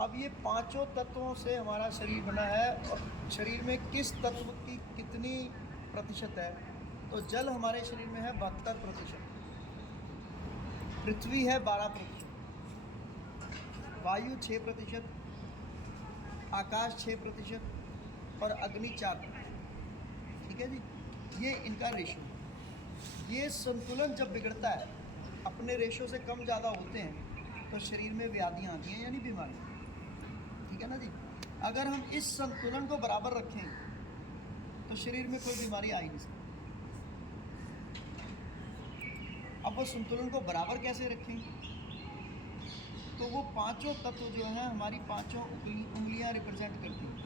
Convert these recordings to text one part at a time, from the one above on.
अब ये पांचों तत्वों से हमारा शरीर बना है और शरीर में किस तत्व की कितनी प्रतिशत है, तो जल हमारे शरीर में है 72%, पृथ्वी है 12%, वायु 6%, आकाश 6% और अग्नि 4%। ठीक है जी, ये इनका रेशो। ये संतुलन जब बिगड़ता है, अपने रेशो से कम ज़्यादा होते हैं, तो शरीर में व्याधियाँ आती हैं, यानी बीमारियाँ। ठीक है ना जी। अगर हम इस संतुलन को बराबर रखें तो शरीर में कोई बीमारी आ ही नहीं सकती। अब वो संतुलन को बराबर कैसे रखें, तो वो पांचों तत्व जो हैं हमारी पांचों उंगलियां रिप्रेजेंट करती हैं।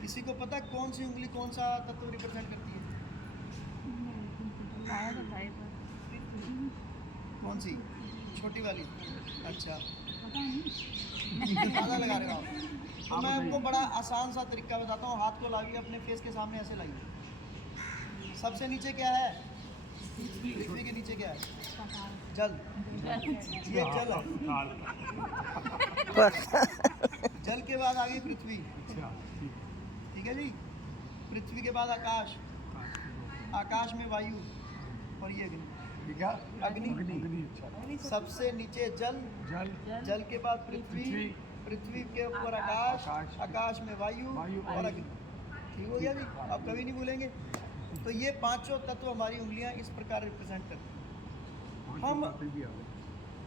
किसी को पता है कौन सी उंगली कौन सा तत्व रिप्रेजेंट करती है? कौन सी? छोटी वाली? अच्छा, अंदाजा लगा रहे हो आप। तो मैं आपको बड़ा आसान सा तरीका बताता हूँ। हाथ को लाइए अपने फेस के सामने, ऐसे लाइए। सबसे नीचे क्या है? पृथ्वी के नीचे क्या है? जल। ये जल है। जल के बाद आगे पृथ्वी। ठीक है जी। पृथ्वी के बाद आकाश, आकाश में वायु और ये अग्नि। सबसे नीचे जल, जल के बाद पृथ्वी, पृथ्वी के ऊपर आकाश, आकाश में वायु और अग्नि। ठीक हो गया जी, आप कभी नहीं भूलेंगे। तो ये पांचों तत्व हमारी उंगलियां इस प्रकार रिप्रेजेंट करती हैं। हम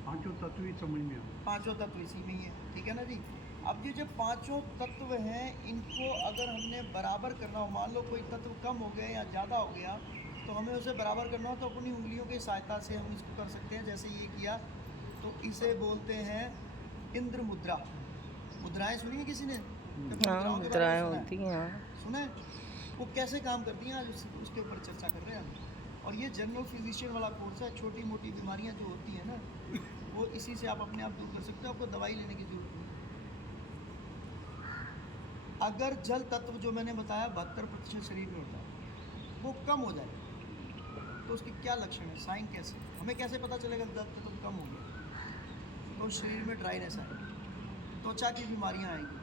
पांचों तत्व ही समझ में आए। पांचों तत्व इसी में ही है। ठीक है ना जी। अब ये जो पांचों तत्व हैं, इनको अगर हमने बराबर करना हो, मान लो कोई तत्व कम हो गया या ज़्यादा हो गया, तो हमें उसे बराबर करना हो तो अपनी उंगलियों की सहायता से हम इसको कर सकते हैं। जैसे ये किया, तो इसे बोलते हैं इंद्र मुद्रा। मुद्राएं सुनी है किसी ने? हाँ, मुद्राएं होती हैं। सुना है? वो कैसे काम करती हैं, आज उसके ऊपर चर्चा कर रहे हैं हम। और ये जनरल फिजिशियन वाला कोर्स है। छोटी मोटी बीमारियां जो होती हैं ना, वो इसी से आप अपने आप दूर कर सकते हो। आपको दवाई लेने की जरूरत नहीं। अगर जल तत्व जो मैंने बताया 72% शरीर में होता है, वो कम हो जाए तो उसके क्या लक्षण है, साइन कैसे, हमें कैसे पता चलेगा जल तत्व कम हो गया? तो शरीर में ड्राइनेस आएगी, त्वचा की बीमारियां आएंगी,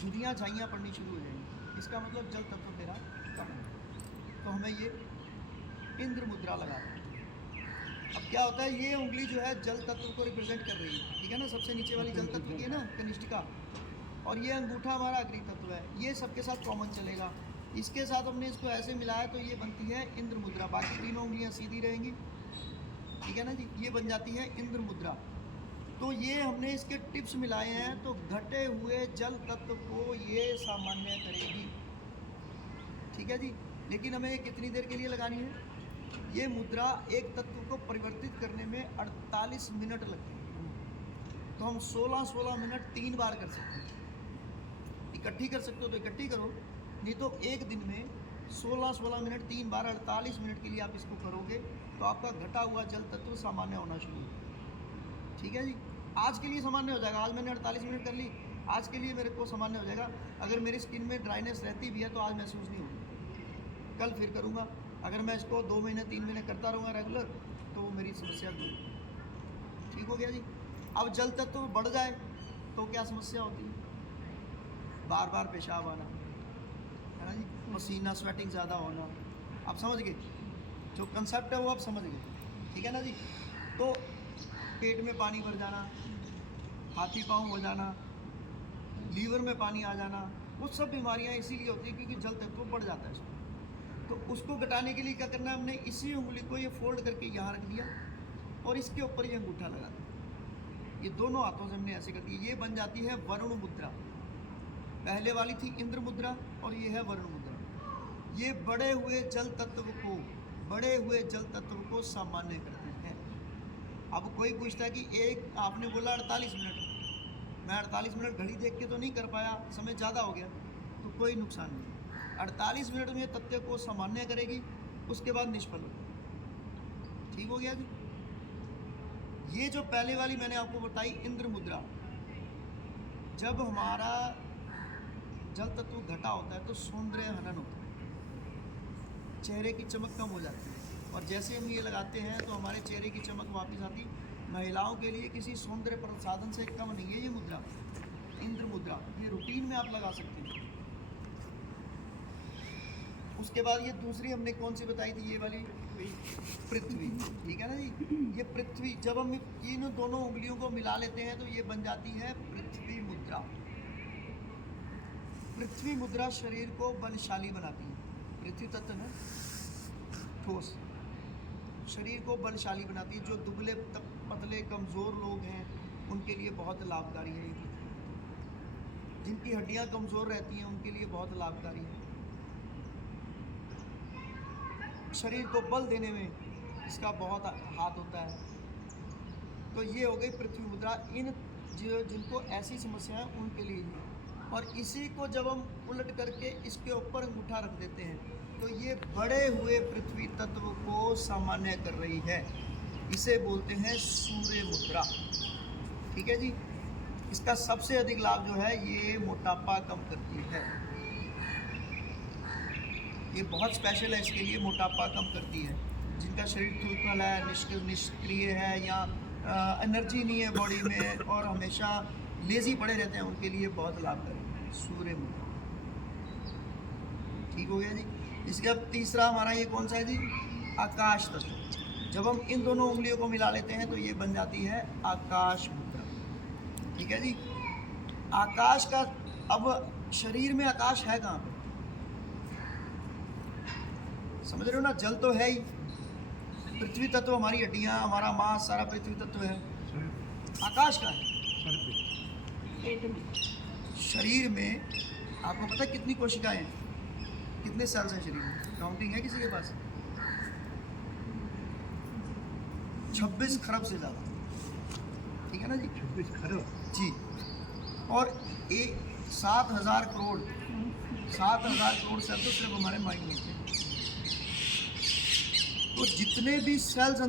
झुर्रियाँ झाइयाँ पड़नी शुरू हो जाएंगी। इसका मतलब जल तत्व मेरा कम है। तो हमें ये इंद्र मुद्रा लगाना है। अब क्या होता है, ये उंगली जो है जल तत्व को रिप्रेजेंट कर रही है। ठीक है ना, सबसे नीचे वाली जल तत्व की है ना, कनिष्ठिका, और ये अंगूठा हमारा अग्नि तत्व है। ये सबके साथ कॉमन चलेगा। इसके साथ हमने इसको ऐसे मिलाया तो ये बनती है इंद्र मुद्रा। बाकी तीनों उंगलियां सीधी रहेंगी। ठीक है ना जी, ये बन जाती है इंद्र मुद्रा। तो ये हमने इसके टिप्स मिलाए हैं, तो घटे हुए जल तत्व को ये सामान्य करेगी। ठीक है जी। लेकिन हमें ये कितनी देर के लिए लगानी है? ये मुद्रा एक तत्व को परिवर्तित करने में 48 मिनट लगते हैं। तो हम 16-16 मिनट 3 बार कर सकते हैं। इकट्ठी कर सकते हो तो इकट्ठी करो, नहीं तो एक दिन में 16-16 मिनट 3 बार 48 मिनट के लिए आप इसको करोगे तो आपका घटा हुआ जल तत्व सामान्य होना शुरू होगा। ठीक है जी। आज के लिए सामान्य हो जाएगा। आज मैंने 48 मिनट कर ली, आज के लिए मेरे को सामान्य हो जाएगा। अगर मेरी स्किन में ड्राइनेस रहती भी है तो आज महसूस नहीं होगी, कल फिर करूँगा। अगर मैं इसको 2 महीने 3 महीने करता रहूँगा रेगुलर, तो वो मेरी समस्या दूर। ठीक हो गया जी। अब जल तत्व बढ़ जाए तो क्या समस्या होती है? बार बार पेशाब आना, है ना जी, पसीना, स्वेटिंग ज़्यादा होना। आप समझ गए जो कंसेप्ट है, वो आप समझ गए। ठीक है ना जी। तो पेट में पानी भर जाना, हाथी पाँव हो जाना, लीवर में पानी आ जाना, वो सब बीमारियां इसीलिए होती है क्योंकि जल तत्व बढ़ जाता है इसमें। तो उसको घटाने के लिए क्या करना है, हमने इसी उंगली को ये फोल्ड करके यहाँ रख दिया और इसके ऊपर ये अंगूठा लगा दिया। ये दोनों हाथों से हमने ऐसे कर दिया। ये बन जाती है वरुण मुद्रा। पहले वाली थी इंद्र मुद्रा और ये है वरुण मुद्रा। ये बढ़े हुए जल तत्व को सामान्य करते हैं। अब कोई पूछता है कि एक आपने बोला 48 मिनट, मैं 48 मिनट घड़ी देख के तो नहीं कर पाया, समय ज़्यादा हो गया, तो कोई नुकसान नहीं। 48 मिनट में तथ्य को सामान्य करेगी, उसके बाद निष्फल होगी। ठीक हो गया जी। ये जो पहले वाली मैंने आपको बताई इंद्र मुद्रा, जब हमारा जल तत्व घटा होता है तो सौंदर्य हनन होता है, चेहरे की चमक कम हो जाती है। और जैसे हम ये लगाते हैं तो हमारे चेहरे की चमक वापस आती महिलाओं के लिए किसी सौंदर्य प्रसाधन से कम नहीं है ये मुद्रा, इंद्र मुद्रा। ये रूटीन में आप लगा सकते हैं। उसके बाद ये दूसरी हमने कौन सी बताई थी, ये वाली पृथ्वी, ठीक है ना जी। ये पृथ्वी जब हम इन दोनों उंगलियों को मिला लेते हैं तो ये बन जाती है पृथ्वी मुद्रा। पृथ्वी मुद्रा शरीर को बलशाली बनाती है। पृथ्वी तत्व है ठोस, शरीर को बलशाली बनाती है। जो दुबले पतले कमज़ोर लोग हैं उनके लिए बहुत लाभकारी है ये। जिनकी हड्डियां कमज़ोर रहती हैं उनके लिए बहुत लाभकारी है। शरीर को बल देने में इसका बहुत हाथ होता है। तो ये हो गई पृथ्वी मुद्रा इन जिनको ऐसी समस्या है उनके लिए ही। और इसी को जब हम उलट करके इसके ऊपर अंगूठा रख देते हैं तो ये बड़े हुए पृथ्वी तत्व को सामान्य कर रही है। इसे बोलते हैं सूर्य मुद्रा, ठीक है जी। इसका सबसे अधिक लाभ जो है ये मोटापा कम करती है। ये बहुत स्पेशल है, इसके लिए मोटापा कम करती है। जिनका शरीर थुलथुल है, निष्क्रिय है या एनर्जी नहीं है बॉडी में और हमेशा लेजी पड़े रहते हैं उनके लिए बहुत लाभकारी है सूर्य मुद्रा, ठीक हो गया जी। इसके अब तीसरा हमारा ये कौन सा है जी, आकाश तत्व। जब हम इन दोनों उंगलियों को मिला लेते हैं तो ये बन जाती है आकाश मुद्रा, ठीक है जी। आकाश का अब शरीर में आकाश है कहाँ पे, समझ रहे हो ना। जल तो है ही, पृथ्वी तत्व हमारी हड्डियाँ, हमारा मांस सारा पृथ्वी तत्व है। आकाश का है शरीर में। आपको पता है कितनी कोशिकाएं हैं, कितने सेल्स हैं शरीर में, काउंटिंग है किसी के पास? 26 खरब से ज़्यादा, ठीक है ना जी। 26 खरब जी। और 7,000 करोड़ सेल तो सिर्फ हमारे माइंड में होते हैं। तो जितने भी सेल्स